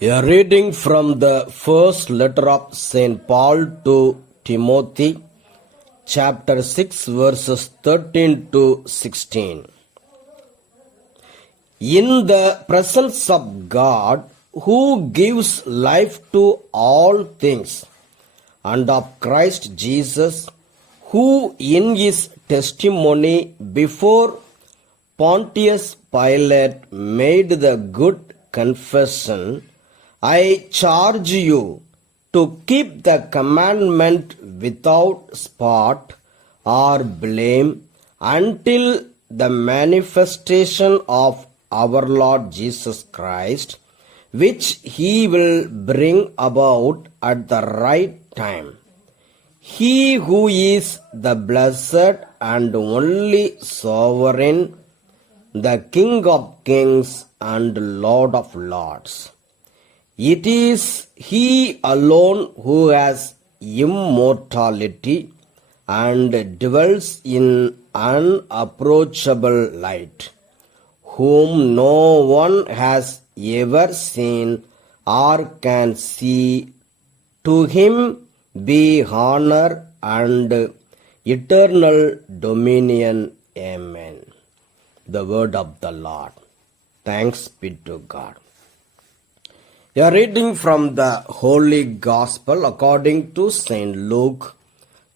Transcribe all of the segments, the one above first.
A reading from the first letter of St. Paul to Timothy, chapter 6, verses 13 to 16. In the presence of God, who gives life to all things, and of Christ Jesus, who in his testimony before Pontius Pilate made the good confession, I charge you to keep the commandment without spot or blame until the manifestation of our Lord Jesus Christ, which he will bring about at the right time. He who is the blessed and only sovereign, the King of kings and Lord of lords. It is he alone who has immortality and dwells in unapproachable light, whom no one has ever seen or can see. To him be honor and eternal dominion. Amen. The word of the Lord. Thanks be to God. A reading from the Holy Gospel according to St. Luke,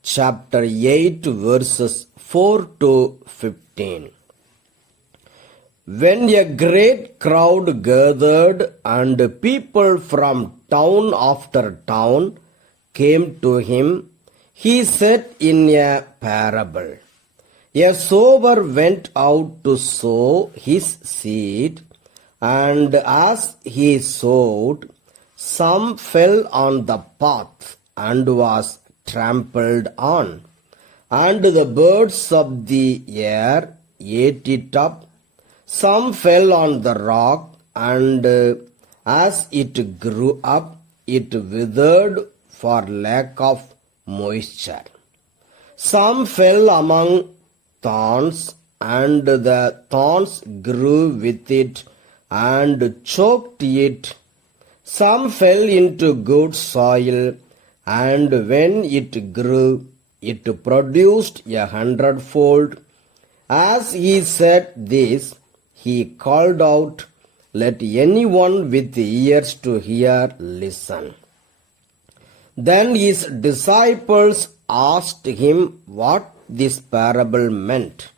chapter 8, verses 4 to 15. When a great crowd gathered and people from town after town came to him, he said in a parable, a sower went out to sow his seed, and as he sowed, some fell on the path and was trampled on, and the birds of the air ate it up. Some fell on the rock, and as it grew up, it withered for lack of moisture. Some fell among thorns, and the thorns grew with it and choked it. Some fell into good soil, and when it grew, it produced 100-fold. As he said this, he called out, "Let anyone with ears to hear listen." Then his disciples asked him what this parable meant.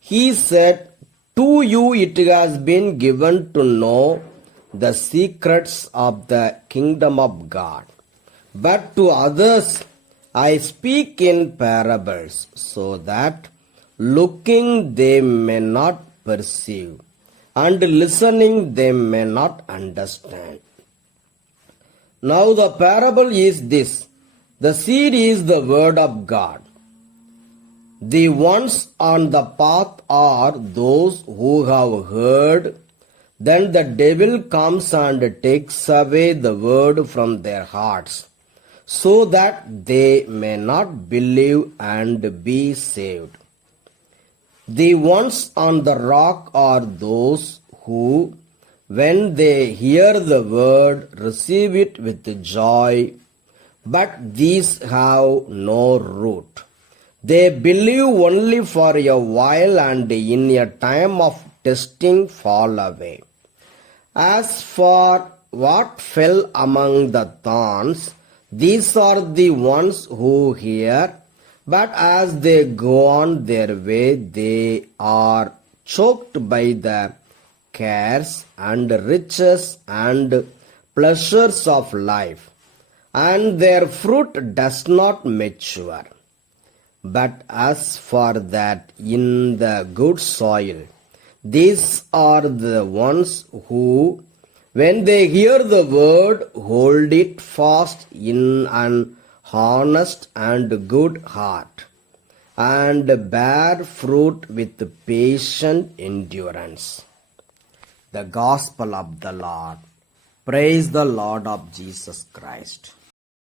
He said, "To you it has been given to know the secrets of the kingdom of God, but to others I speak in parables, so that looking they may not perceive, and listening they may not understand." Now the parable is this: the seed is the word of God. The ones on the path are those who have heard. Then the devil comes and takes away the word from their hearts, so that they may not believe and be saved. The ones on the rock are those who, when they hear the word, receive it with joy, but these have no root. They believe only for a while, and in a time of testing fall away. As for what fell among the thorns, these are the ones who hear, but as they go on their way, they are choked by the cares and riches and pleasures of life, and their fruit does not mature. But as for that in the good soil, these are the ones who, when they hear the word, hold it fast in an honest and good heart, and bear fruit with patient endurance. The Gospel of the Lord. Praise the Lord of Jesus Christ.